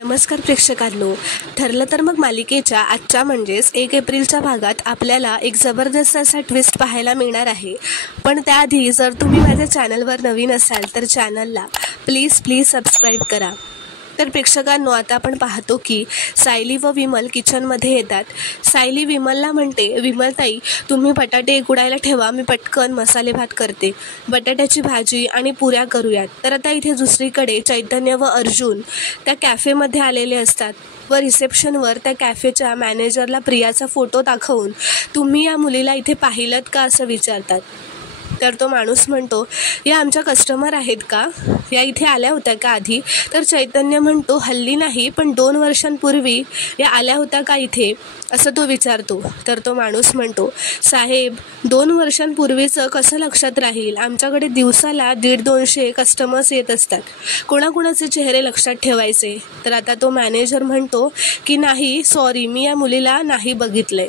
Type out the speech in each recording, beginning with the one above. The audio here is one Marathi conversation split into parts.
नमस्कार प्रेक्षकांनो, ठरलं तर मग मालिकेच्या आजच्या म्हणजेच 1 एप्रिलच्या भागात आपल्याला एक जबरदस्त असा ट्विस्ट पाहायला मिळणार आहे. पण त्याआधी जर तुम्ही माझ्या चॅनलवर नवीन असाल तर चॅनलला प्लीज सबस्क्राईब करा. तर प्रेक्षकांनो, आता आपण पाहतो की सायली व विमल किचनमध्ये येतात. सायली विमलला म्हणते, विमलताई तुम्ही बटाटे उकडायला ठेवा, मी पटकन मसाले भात करते, बटाट्याची भाजी आणि पुऱ्या करूयात. तर आता इथे दुसरीकडे चैतन्य व अर्जुन त्या कॅफेमध्ये आलेले असतात व रिसेप्शनवर त्या कॅफेच्या मॅनेजरला प्रियाचा फोटो दाखवून तुम्ही या मुलीला इथे पाहिलत का असं विचारतात. तर तो माणूस म्हणतो, या आमच्या कस्टमर आहेत का, या इथे आल्या होत्या का आधी. तर चैतन्य म्हणतो, हल्ली नाही पण 2 वर्षांपूर्वी या आल्या होत्या का इथे, असं तो विचारतो. तर तो माणूस म्हणतो, साहेब 2 वर्षांपूर्वीचं कसं लक्षात राहील, आमच्याकडे दिवसाला 150-200 कस्टमर्स येत असतात, कोणाकोणाचे चेहरे लक्षात ठेवायचे. तर आता तो मॅनेजर म्हणतो की नाही सॉरी, मी या मुलीला नाही बघितलंय.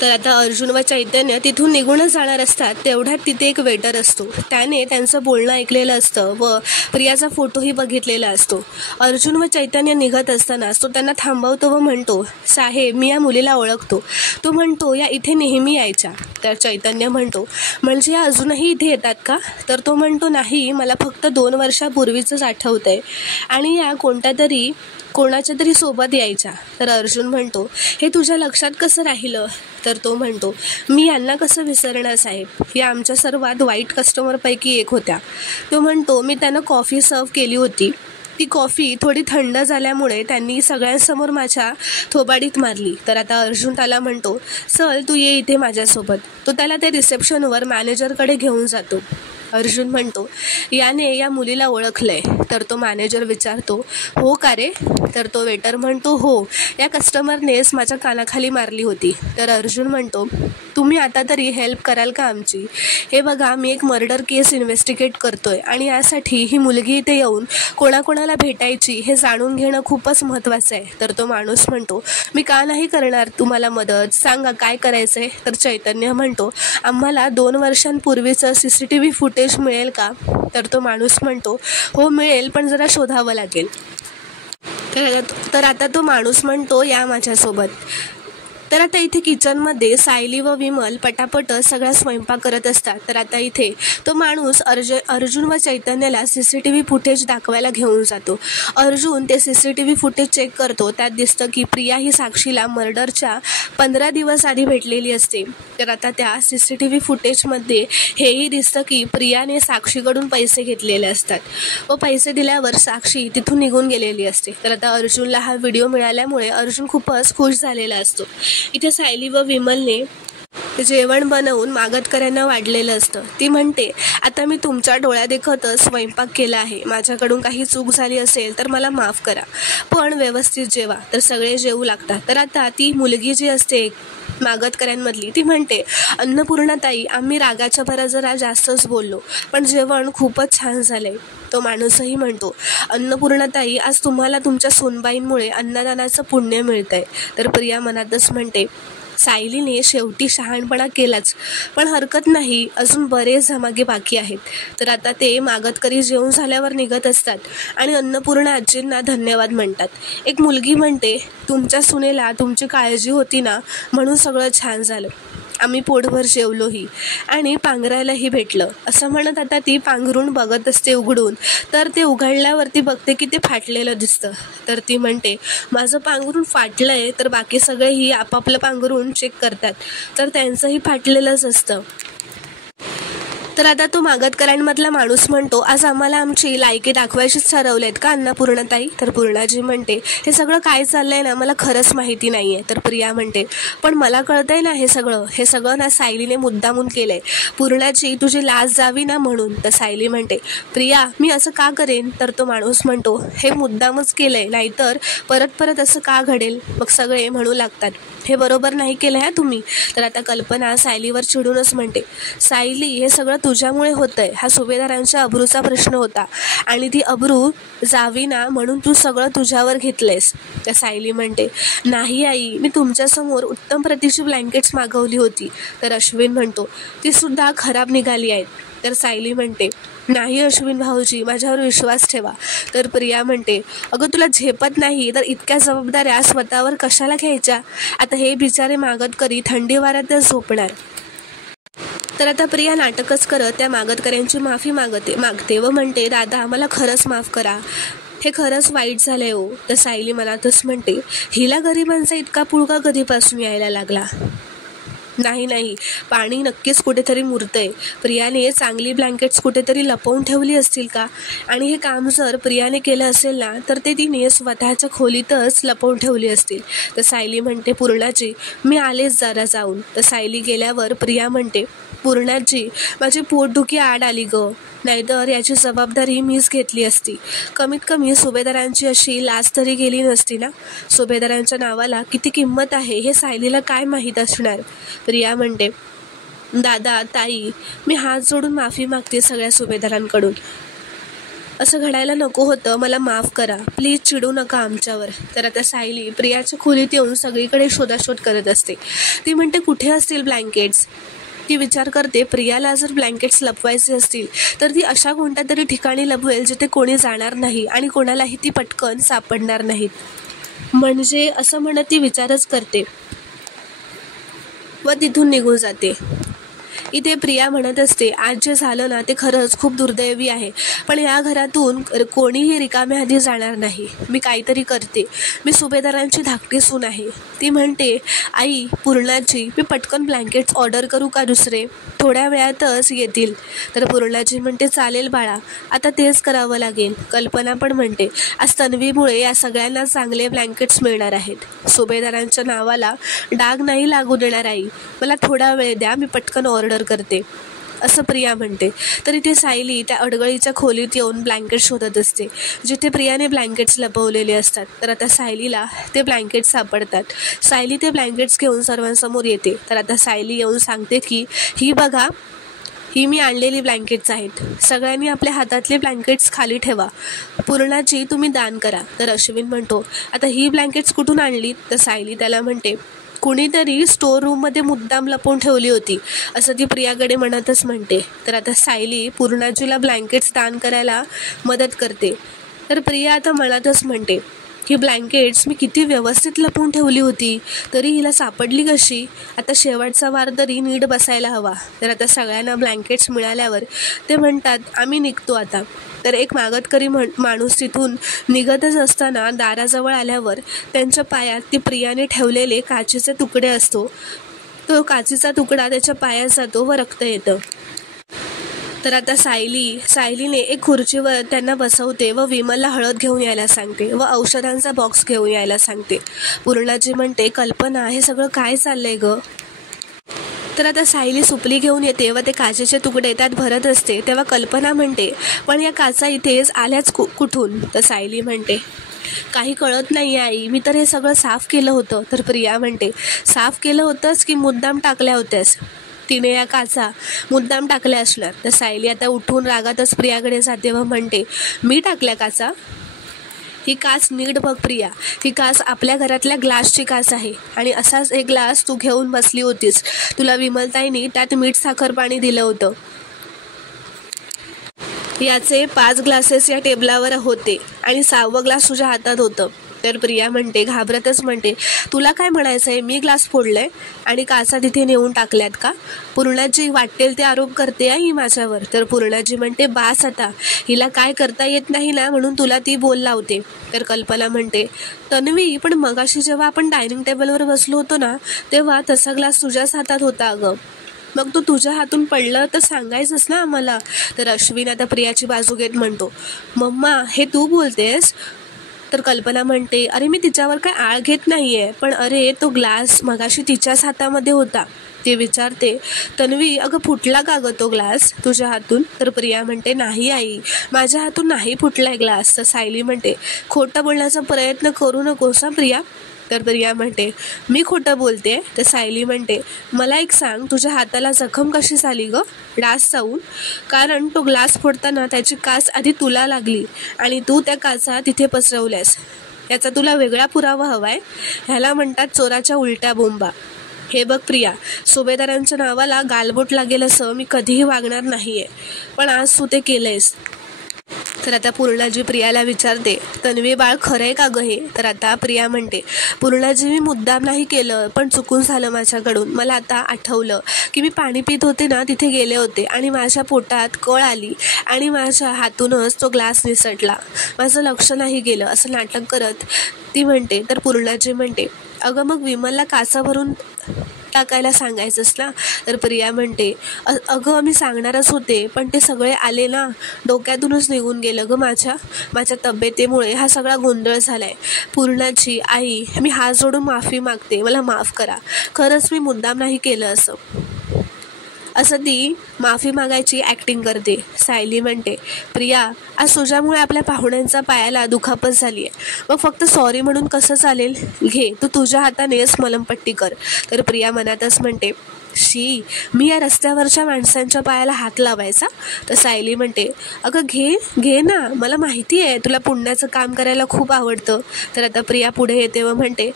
तर आता अर्जुन व चैतन्य तिथून निघूनच जाणार असतात. तेवढ्यात तिथे एक वेटर असतो, त्याने त्यांचं बोलणं ऐकलेलं असतं व प्रियाचा फोटोही बघितलेला असतो. अर्जुन व चैतन्य निघत असतानाच तो त्यांना थांबवतो व म्हणतो, साहेब मी या मुलीला ओळखतो. तो म्हणतो, या इथे नेहमी यायच्या. तर चैतन्य म्हणतो, म्हणजे या अजूनही इथे येतात का. तर तो म्हणतो, नाही मला फक्त 2 वर्षापूर्वीचंच आठवतं आहे आणि या कोणाच्या तरी सोबत यायच्या. तर अर्जुन म्हणतो, हे तुझ्या लक्षात कसं राहिलं. तर तो म्हणतो, मी यांना कसं विसरणार साहेब, या आमच्या सर्वात वाईट कस्टमरपैकी एक होत्या. तो म्हणतो, मी त्यांना कॉफी सर्व केली होती, ती कॉफी थोडी थंड झाल्यामुळे त्यांनी सगळ्यांसमोर माझ्या थोबाडीत मारली. तर आता अर्जुन त्याला म्हणतो, चल तू ये इथे माझ्यासोबत. तो त्याला ते रिसेप्शनवर मॅनेजरकडे घेऊन जातो. अर्जुन म्हणतो, याने या मुलीला ओळखलंय. तर तो मॅनेजर विचारतो, हो का रे. तर तो वेटर म्हणतो, हो या कस्टमरनेच माझ्या कानाखाली मारली होती. तर अर्जुन म्हणतो, तुम्ही आता तरी हेल्प कराल का आमची. हे बघा, मी एक मर्डर केस इन्व्हेस्टिगेट करतोय आणि यासाठी ही मुलगी इथे येऊन कोणाकोणाला भेटायची हे जाणून घेणं खूपच महत्त्वाचं आहे. तर तो माणूस म्हणतो, मी का नाही करणार तुम्हाला मदत, सांगा काय करायचं आहे. तर चैतन्य म्हणतो, आम्हाला 2 वर्षांपूर्वीचं CCTV फुटेज मिळेल का. तर तो माणूस म्हणतो, हो मिळेल पण जरा शोधावं लागेल. तर आता तो माणूस म्हणतो, या माझ्यासोबत. तर आता इथे किचनमध्ये सायली व विमल पटापट सगळा स्वयंपाक करत असतात. तर आता इथे तो माणूस अर्जुन व चैतन्याला CCTV फुटेज दाखवायला घेऊन जातो. अर्जुन ते CCTV फुटेज चेक करतो. त्यात दिसतं की प्रिया ही साक्षीला मर्डरच्या 15 दिवस आधी भेटलेली असते. तर आता त्या CCTV फुटेजमध्ये हेही दिसतं की प्रियाने साक्षीकडून पैसे घेतलेले असतात व पैसे दिल्यावर साक्षी तिथून निघून गेलेली असते. तर आता अर्जुनला हा व्हिडिओ मिळाल्यामुळे अर्जुन खूपच खुश झालेला असतो. इथे सायली व विमलने जेवण बनवून मागतकऱ्यांना वाढलेलं असतं. ती म्हणते, आता मी तुमच्या डोळ्यादेखतच स्वयंपाक केला आहे, माझ्याकडून काही चूक झाली असेल तर मला माफ करा, पण व्यवस्थित जेवा. तर सगळे जेवू लागतात. तर आता ती मुलगी जी असते मागतकऱ्यांमधली, ती म्हणते, अन्नपूर्णाताई आम्ही रागाच्या भरात जरा जास्तच बोललो, पण जेवण खूपच छान झालंय. तो माणूसही म्हणतो, अन्नपूर्णाताई आज तुम्हाला तुमच्या सूनबाईंमुळे अन्नदानाचं पुण्य मिळतंय. तर प्रिया मनातच म्हणते, सायलीने शेवटी शहाणपणा केलाच, पण हरकत नाही, अजून बरेच धमाके बाकी आहेत. तर आता ते मागतकरी जेवून झाल्यावर निघत असतात आणि अन्नपूर्णा आजींना धन्यवाद म्हणतात. एक मुलगी म्हणते, तुमच्या सुनेला तुमची काळजी होती ना म्हणून सगळं छान झालं, आम्ही पोटभर जेवलोही आणि पांघरायलाही भेटलं. असं म्हणत आता ती पांघरून बघत असते उघडून. तर ते उघडल्यावरती बघते की ते फाटलेलं दिसतं. तर ती म्हणते, माझं पांघरून फाटलंय. तर बाकी सगळेही आपापलं पांघरून चेक करतात, तर त्यांचंही फाटलेलंच असतं. तर आता तो मागतकऱ्यांमधला माणूस म्हणतो, आज आम्हाला आमची लायकी दाखवायचीच ठरवलेत का अन्नपूर्णाताई. तर पूर्णाजी म्हणते, हे सगळं काय चाललंय ना मला खरंच माहिती नाही आहे. तर प्रिया म्हणते, पण मला कळतंय ना हे सगळं ना सायलीने मुद्दामून केलंय, पूर्णाजी तुझी लाज जावी ना म्हणून. तर सायली म्हणते, प्रिया मी असं का करेन. तर तो माणूस म्हणतो, हे मुद्दामच केलंय, नाहीतर परत असं का घडेल. मग सगळे म्हणू लागतात, हे बरोबर नाही केलं आहे तुम्ही. तर आता कल्पना सायलीवर चिडूनच म्हणते, सायली हे सगळं तुझ्यामुळे होतंय, हा सुभेदारांच्या अब्रूचा प्रश्न होता आणि ती अब्रू जावी ना म्हणून तू सगळं तुझ्यावर घेतलंयस. त्या सायली म्हणते, नाही आई, मी तुमच्यासमोर उत्तम प्रतीची ब्लँकेट्स मागवली होती. तर अश्विन म्हणतो, ती सुद्धा खराब निघाली आहेत. तर सायली म्हणते, नाही अश्विन भाऊजी, माझ्यावर विश्वास ठेवा. तर प्रिया म्हणते, अगं तुला झेपत नाही तर इतक्या जबाबदाऱ्या स्वतःवर कशाला घ्यायच्या? आता हे बिचारे मागतकरी थंडी वाऱ्यातच झोपणार. तर आता प्रिया नाटकच करत त्या मागतकऱ्यांची माफी मागते व म्हणते, दादा मला खरंच माफ करा, हे खरंच वाईट झालंय हो. तर सायली मनातच म्हणते, हिला गरिबांचा इतका पुळका कधीपासून यायला लागला? नाही, पाणी नक्कीच कुठेतरी मुरतंय. प्रियाने चांगली ब्लँकेट्स कुठेतरी लपवून ठेवली असतील का? आणि हे काम जर प्रियाने केलं असेल ना, तर ते तिने स्वतःच्या खोलीतच लपवून ठेवली असतील. तर सायली म्हणते, पूर्णाजी मी आलेच जरा जाऊन. तर सायली गेल्यावर प्रिया म्हणते, पूर्णाजी माझी पोटदुखी आड आली ग, नाहीतर याची जबाबदारी मीच घेतली असती. कमीत कमी सुभेदारांची अशी लाज तरी गेली नसती ना. सुभेदारांच्या नावाला किती किंमत आहे हे सायलीला काय माहीत असणार. प्रिया म्हणते, दादा ताई मी हात जोडून माफी मागते सगळ्या सुभेदारांकडून. असं घडायला नको होतं, मला माफ करा, प्लीज चिडू नका आमच्यावर. तर आता सायली प्रियाच्या खोलीत येऊन सगळीकडे शोधाशोध करत असते. ती म्हणते, कुठे असतील ब्लँकेट्स? ती विचार करते, प्रियाला जर ब्लँकेट्स लपवायचे असतील तर ती अशा कोणत्या तरी ठिकाणी लपवेल जिथे कोणी जाणार नाही आणि कोणालाही ती पटकन सापडणार नाहीत. म्हणजे असं म्हणत ती विचारच करते व तिथून निघून जाते. इथे प्रिया म्हणत असते, आज जे झालं ना ते खरंच खूप दुर्दैवी आहे, पण या घरातून कोणीही रिकाम्या हाती जाणार नाही. मी काहीतरी करते, मी सुभेदारांची धाकटी सून आहे. ती म्हणते, आई पूर्णाजी मी पटकन ब्लँकेट्स ऑर्डर करू का दुसरे? थोड्या वेळातच येतील. तर पूर्णाजी म्हणते, चालेल बाळा, आता तेच करावं लागेल. कल्पना पण म्हणते, आज तन्वीमुळे या सगळ्यांना चांगले ब्लँकेट्स मिळणार आहेत. सुभेदारांच्या नावाला डाग नाही लागू देणार आई, मला थोडा वेळ द्या, मी पटकन ऑर्डर करते, असं प्रिया म्हणते. तर इथे सायली त्या अडगळीच्या खोलीत येऊन ब्लँकेट शोधत असते जिथे प्रियाने ब्लँकेट्स लपवलेले असतात. तर आता सायलीला ते ब्लँकेट्स सापडतात. सायली ते ब्लँकेट्स घेऊन सर्वांसमोर येते. तर आता सायली येऊन सांगते की ही बघा, ही मी आणलेली ब्लँकेट्स आहेत. सगळ्यांनी आपल्या हातातले ब्लँकेट्स खाली ठेवा. पूर्णाजी तुम्ही दान करा. तर अश्विन म्हणतो, आता ही ब्लँकेट्स कुठून आणली? तर सायली त्याला म्हणते, कुणीतरी स्टोर रूममध्ये मुद्दाम लपवून ठेवली होती, असं ती प्रियाकडे म्हणतच म्हणते. तर आता सायली पूर्णाजीला ब्लँकेट्स दान करायला मदत करते. तर प्रिया आता मनातच म्हणते, ही ब्लँकेट्स मी किती व्यवस्थित लपवून ठेवली होती, तरी हिला सापडली कशी? आता शेवटचा वार तरी नीट बसायला हवा. तर आता सगळ्यांना ब्लँकेट्स मिळाल्यावर ते म्हणतात, आम्ही निघतो आता. तर एक मागतकरी माणूस तिथून निघतच असताना दाराजवळ आल्यावर त्यांच्या पायात ती प्रियाने ठेवलेले काचेचे तुकडे असतो. तो काचेचा तुकडा त्याच्या पायात जातो व रक्त येतं. तर आता सायलीने एक खुर्चीवर त्यांना बसवते व विमलला हळद घेऊन यायला सांगते व औषधांचा बॉक्स घेऊन यायला सांगते. पूर्णाजी म्हणते, कल्पना हे सगळं काय चाललंय ग? तर आता सायली सुपली घेऊन येते व ते काचेचे तुकडे त्यात भरत असते. तेव्हा कल्पना म्हणते, पण या काचा इथेच आल्याच कुठून? तर सायली म्हणते, काही कळत नाही आई, मी तर हे सगळं साफ केलं होतं. तर प्रिया म्हणते, साफ केलं होतंस की मुद्दाम टाकल्या होत्यास? तिने या काचा मुद्दाम टाकल्या असणार. तर सायली आता उठून रागातच प्रियाकडे जाते व म्हणते, मी टाकल्या काचा? ही काच नीट बघ प्रिया, ही काच आपल्या घरातल्या ग्लासची काच आहे आणि असाच एक ग्लास तू घेऊन बसली होतीस. तुला विमलताईंनी त्यात मीठ साखर पाणी दिलं होतं. याचे 5 ग्लासेस या टेबलावर होते आणि 6वं ग्लास तुझ्या हातात होतं. तर प्रिया म्हणते, घाबरतच म्हणते, तुला काय म्हणायचं आहे? मी ग्लास फोडलाय आणि काचा तिथे नेऊन टाकल्यात का? पूर्णाजी वाटेल ते आरोप करते ही माझ्यावर. तर पूर्णाजी म्हणते, बास आता, हिला काय करता येत नाही ना म्हणून तुला ती बोल लावते. तर कल्पना म्हणते, तन्वी पण मगाशी जेव्हा आपण डायनिंग टेबलवर बसलो होतो ना तेव्हा तसा ग्लास तुझ्याच हातात होता अगं, मग तो तुझ्या हातून पडलं तर सांगायचंच ना आम्हाला. तर अश्विन आता प्रियाची बाजू घेत म्हणतो, मम्मा हे तू बोलतेस? तर कल्पना म्हणते, अरे मी तिच्यावर काय आळ घेत नाहीये, पण अरे तो ग्लास मगाशी तिच्याच हातामध्ये होता. ते विचारते, तन्वी अगं फुटला का गं तो ग्लास तुझ्या हातून? तर प्रिया म्हणते, नाही आई, माझ्या हातून नाही फुटलाय ग्लास. तर सायली म्हणते, खोटं बोलण्याचा प्रयत्न करू नकोस प्रिया. तर प्रिया म्हणते, मी खोटं बोलते? तर सायली म्हणते, मला एक सांग, तुझ्या हाताला जखम कशी झाली ग? डास चावून? कारण तो ग्लास फोडताना त्याची काच आधी तुला लागली आणि तू त्या काचा तिथे पसरवल्यास. याचा तुला वेगळा पुरावा हवाय? ह्याला म्हणतात चोराच्या उलट्या बोंबा. हे बघ प्रिया, सुभेदारांच्या नावाला गालबोट लागेल असं मी कधीही वागणार नाहीये, पण आज तू ते केलंयस. तर आता पूर्णाजी प्रियाला विचारते, तन्वी बाळ खरं आहे का गं हे? तर आता प्रिया म्हणते, पूर्णाजी मी मुद्दाम नाही केलं, पण चुकून झालं माझ्याकडून. मला आता आठवलं की मी पाणी पित होते ना, तिथे गेले होते आणि माझ्या पोटात कळ आली आणि माझ्या हातूनच तो ग्लास निसटला. माझं लक्ष नाही गेलं असं नाटक करत ती म्हणते. तर पूर्णाजी म्हणते, अगं मग विमलला काचा भरून टाकायला सांगायचंस ना. तर प्रिया म्हणते, अगं मी सांगणारच होते, पण ते सगळे आले ना, डोक्यातूनच निघून गेलं गं. माझ्या तब्येतीमुळे हा सगळा गोंधळ झालाय. पूर्णाची आई, मी हात जोडून माफी मागते, मला माफ करा. खरंच मी मुद्दाम नाही केलं असं ती माफी मागायची ॲक्टिंग करते. सायली म्हणते, प्रिया आज तुझ्यामुळे आपल्या पाहुण्यांच्या पायाला दुखापत झाली आहे, मग फक्त सॉरी म्हणून कसं चालेल? घे, तू तुझ्या हातानेच मलमपट्टी कर. तर प्रिया मनातच म्हणते, शी, मी या रस्त्यावरच्या माणसांच्या पायाला हात लावायचा? तर सायली म्हणते, अगं घे ना, मला माहिती आहे तुला पुण्याचं काम करायला खूप आवडतं. तर आता प्रिया पुढे येते व म्हणते,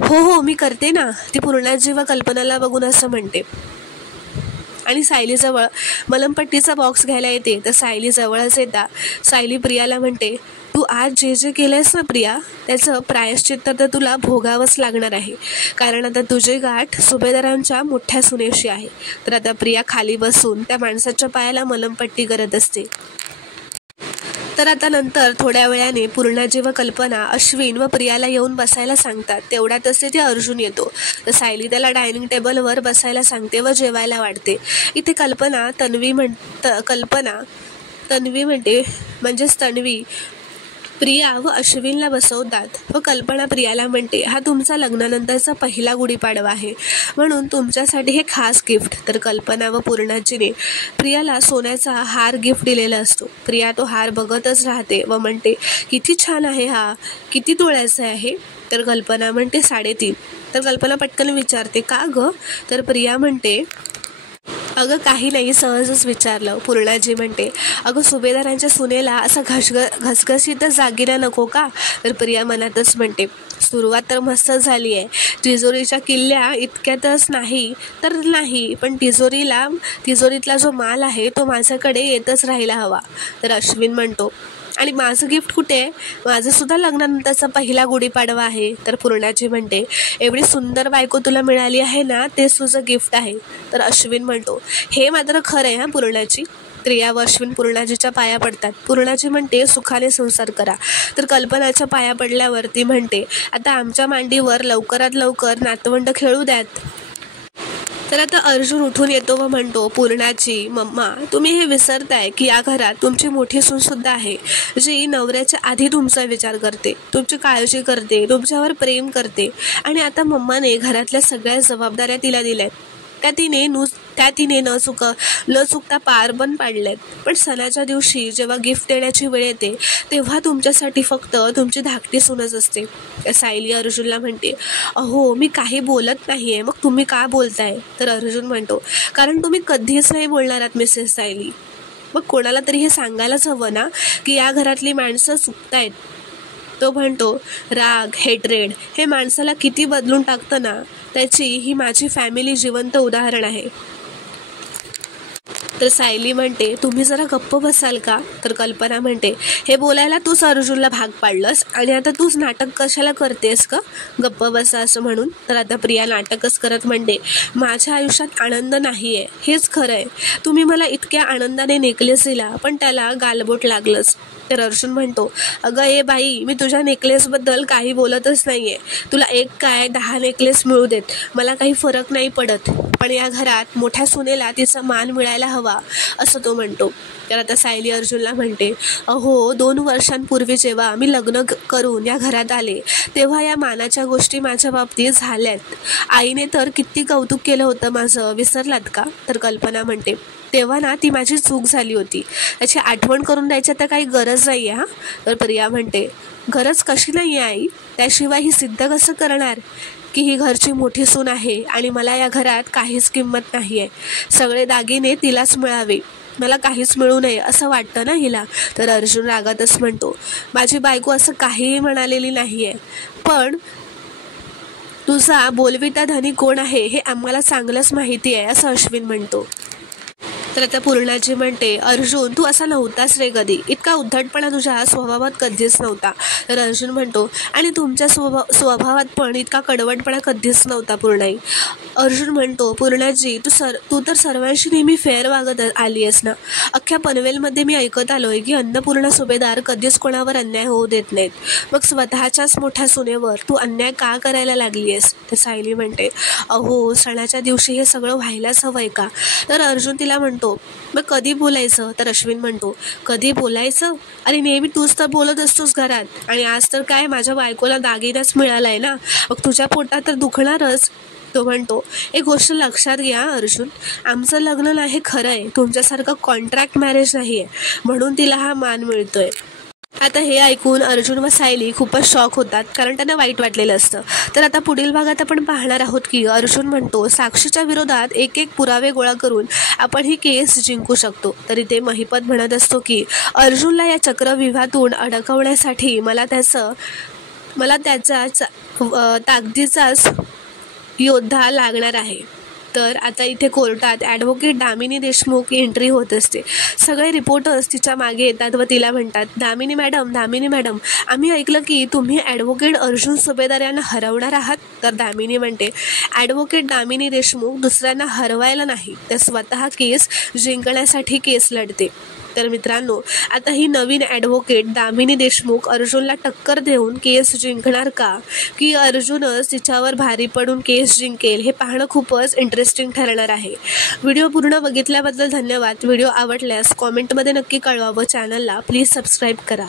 हो मी करते ना. ती पूर्णाजी व कल्पनाला बघून असं म्हणते आणि सायलीजवळ मलमपट्टीचा बॉक्स घ्यायला येते. तर सायली जवळच येता सायली प्रियाला म्हणते, तू आज जे केलंयस ना प्रिया, त्याचं प्रायश्चित्त तर तुला भोगावंच लागणार आहे, कारण आता तुझी गाठ सुभेदारांच्या मोठ्या सुनेशी आहे. तर आता प्रिया खाली बसून त्या माणसाच्या पायाला मलमपट्टी करत असते. तर आता नंतर थोड्या वेळाने पूर्णाजी व कल्पना अश्विन व प्रियाला येऊन बसायला सांगतात. तेवढ्यातच ते अर्जुन येतो. तर सायली त्याला डायनिंग टेबलवर बसायला सांगते व जेवायला वाढते. इथे कल्पना तन्वी म्हणते म्हणजेच तन्वी प्रिया व अश्विनला बसवतात व कल्पना प्रियाला म्हणते, हा तुमचा लग्नानंतरचा पहिला गुढीपाडवा आहे, म्हणून तुमच्यासाठी हे खास गिफ्ट. तर कल्पना व पूर्णाजीने प्रियाला सोन्याचा हार गिफ्ट दिलेला असतो. प्रिया तो हार बघतच राहते व म्हणते, किती छान आहे हा, किती तोळ्याचा आहे? तर कल्पना म्हणते 3.5. तर कल्पना पटकन विचारते, का गं? तर प्रिया म्हणते, अगं काही नाही, सहजच विचारलं. पूर्णाजी म्हणते, अगं सुभेदारांच्या सुनेला असा घसघशीतच दागिना नको का? तर प्रिया मनातच म्हणते, सुरुवात तर मस्त झाली आहे, तिजोरीच्या किल्ल्या इतक्यातच नाही, पण तिजोरीतला जो माल आहे तो माझ्याकडे येतच राहायला हवा. तर अश्विन म्हणतो, आणि माझं गिफ्ट कुठे आहे? माझं सुद्धा लग्नानंतरचा पहिला गुढीपाडवा आहे. तर पूर्णाजी म्हणते, एवढी सुंदर बायको तुला मिळाली आहे ना, तेच तुझं गिफ्ट आहे. तर अश्विन म्हणतो, हे मात्र खरं आहे हां पूर्णाजी. प्रिया व अश्विन पूर्णाजीच्या पाया पडतात. पूर्णाजी म्हणते, सुखाने संसार करा. तर कल्पनाच्या पाया पडल्यावर ती म्हणते, आता आमच्या मांडीवर लवकरात लवकर नातवंड खेळू द्यात. तर आता अर्जुन उठून येतो व म्हणतो, पूर्णाजी मम्मा, तुम्ही हे विसरताय की या घरात तुमची मोठी सून सुद्धा आहे, जी नवऱ्याच्या आधी तुमचा विचार करते, तुमची काळजी करते, तुमच्यावर प्रेम करते. आणि आता मम्माने घरातल्या सगळ्या जबाबदाऱ्या तिला दिल्यात, त्या तिने न चुकता पार पण पाडल्यात. पण सणाच्या दिवशी जेव्हा गिफ्ट देण्याची वेळ येते, तेव्हा तुमच्यासाठी फक्त तुमची धाकटी सूनच असते. सायली अर्जुनला म्हणते, अहो मी काही बोलत नाहीये, मग तुम्ही का बोलताय? तर अर्जुन म्हणतो, कारण तुम्ही कधीच नाही बोलणार आहात मिसेस सायली. मग कोणाला तरी हे सांगायलाच हवं ना की या घरातली माणसं चुकतायत. तो म्हणतो, राग, हेट्रेड हे माणसाला किती बदलून टाकतं ना, त्याची ही माझी फॅमिली जिवंत उदाहरण आहे. तर सायली म्हणते, तुम्ही जरा गप्प बसाल का? तर कल्पना म्हणते, हे बोलायला तूच अर्जुनला भाग पाडलंस आणि आता तूच नाटक कशाला करतेस का? गप्प बसा असं म्हणून. तर आता प्रिया नाटकच करत म्हणते, माझ्या आयुष्यात आनंद नाहीये, हेच खरं आहे. तुम्ही मला इतक्या आनंदाने नेकलेस दिला, पण त्याला गालबोट लागलंच. तर अर्जुन म्हणतो, अगं ए बाई, मी तुझ्या नेकलेसबद्दल काही बोलतच नाहीये. तुला एक काय 10 नेकलेस मिळू देत, मला काही फरक नाही पडत, पण या घरात मोठ्या सुनेला तिचा मान मिळायला हवा असं तो म्हणतो. तर आता सायली अर्जुनला म्हणते, अहो 2 वर्षांपूर्वी जेव्हा मी लग्न करून या घरात आले, तेव्हा या मानाच्या गोष्टी माझ्या बाबतीत झाल्यात. आईने तर किती कौतुक केलं होतं माझं, विसरलात का? तर कल्पना म्हणते, तेव्हा ना ती माझी चूक झाली होती, त्याची आठवण करून द्यायची तर काही गरज नाही आहे. तर प्रिया म्हणते, गरज कशी नाही आहे आई? त्याशिवाय ही सिद्ध कसं करणार की ही घरची मोठी सून आहे आणि मला या घरात काहीच किंमत नाही आहे. सगळे दागिने तिलाच मिळावे, मला काहीच मिळू नये असं वाटतं ना हिला. तर अर्जुन रागातच म्हणतो, माझी बायको असं काहीही म्हणालेली नाही आहे, पण तुझा बोलविता धनी कोण आहे हे आम्हाला चांगलंच माहिती आहे, असं अश्विन म्हणतो. तर आता पूर्णाजी म्हणते, अर्जुन तू असा नव्हताच रे कधी, इतका उद्धटपणा तुझ्या स्वभावात कधीच नव्हता. तर अर्जुन म्हणतो, आणि तुमच्या स्वभावात पण इतका कडवटपणा कधीच नव्हता पूर्णाई. अर्जुन म्हणतो, पूर्णाजी तू तर सर्वांशी नेहमी फेअर वागत आली आहेस ना. अख्ख्या पनवेलमध्ये मी ऐकत आलोय की अन्नपूर्णा सुभेदार कधीच कोणावर अन्याय होऊ देत नाहीत. मग स्वतःच्याच मोठ्या सुनेवर तू अन्याय का करायला लागली आहेस. तर सायली म्हणते, अहो सणाच्या दिवशी हे सगळं व्हायलाच हवंय का. तर अर्जुन तिला म्हणतो, मग कधी बोलायचं. तर अश्विन म्हणतो, कधी बोलायचं, अरे नेहमी तूच तर बोलत असतोस घरात, आणि आज तर काय माझ्या बायकोला दागिनाच मिळालाय ना, मग तुझ्या पोटात तर दुखणारच. तो म्हणतो, एक गोष्ट लक्षात घ्या अर्जुन, आमचं लग्न नाही खरं आहे, तुमच्यासारखं कॉन्ट्रॅक्ट मॅरेज नाही आहे, म्हणून तिला हा मान मिळतोय. आता हे ऐकून अर्जुन व सायली खूपच शॉक होतात, कारण त्यांना वाईट वाटलेलं असतं. तर आता पुढील भागात आपण पाहणार आहोत की अर्जुन म्हणतो, साक्षीच्या विरोधात एक एक पुरावे गोळा करून आपण ही केस जिंकू शकतो. तरी ते महिपत म्हणत असतो की अर्जुनला या चक्रव्यूहातून अडकवण्यासाठी मला त्याचा ताकदीचाच योद्धा लागणार आहे. तर आता इथे कोर्टात ॲडव्होकेट दामिनी देशमुख एंट्री होत असते. सगळे रिपोर्टर्स तिच्या मागे येतात व तिला म्हणतात, दामिनी मॅडम, आम्ही ऐकलं की तुम्ही ॲडव्होकेट अर्जुन सुभेदार यांना हरवणार आहात. तर दामिनी म्हणते, ॲडव्होकेट दामिनी देशमुख दुसऱ्यांना हरवायला नाही, तर स्वतः केस जिंकण्यासाठी केस लढते. तर मित्रांनो, आता ही नवीन ॲडव्होकेट दामिनी देशमुख अर्जुनला टक्कर देऊन केस जिंकणार का, की अर्जुनच तिच्यावर भारी पडून केस जिंकेल, हे पाहणं खूपच इंटरेस्टिंग ठरणार आहे. व्हिडिओ पूर्ण बघितल्याबद्दल धन्यवाद. व्हिडिओ आवडल्यास कॉमेंटमध्ये नक्की कळवा व चॅनलला प्लीज सबस्क्राईब करा.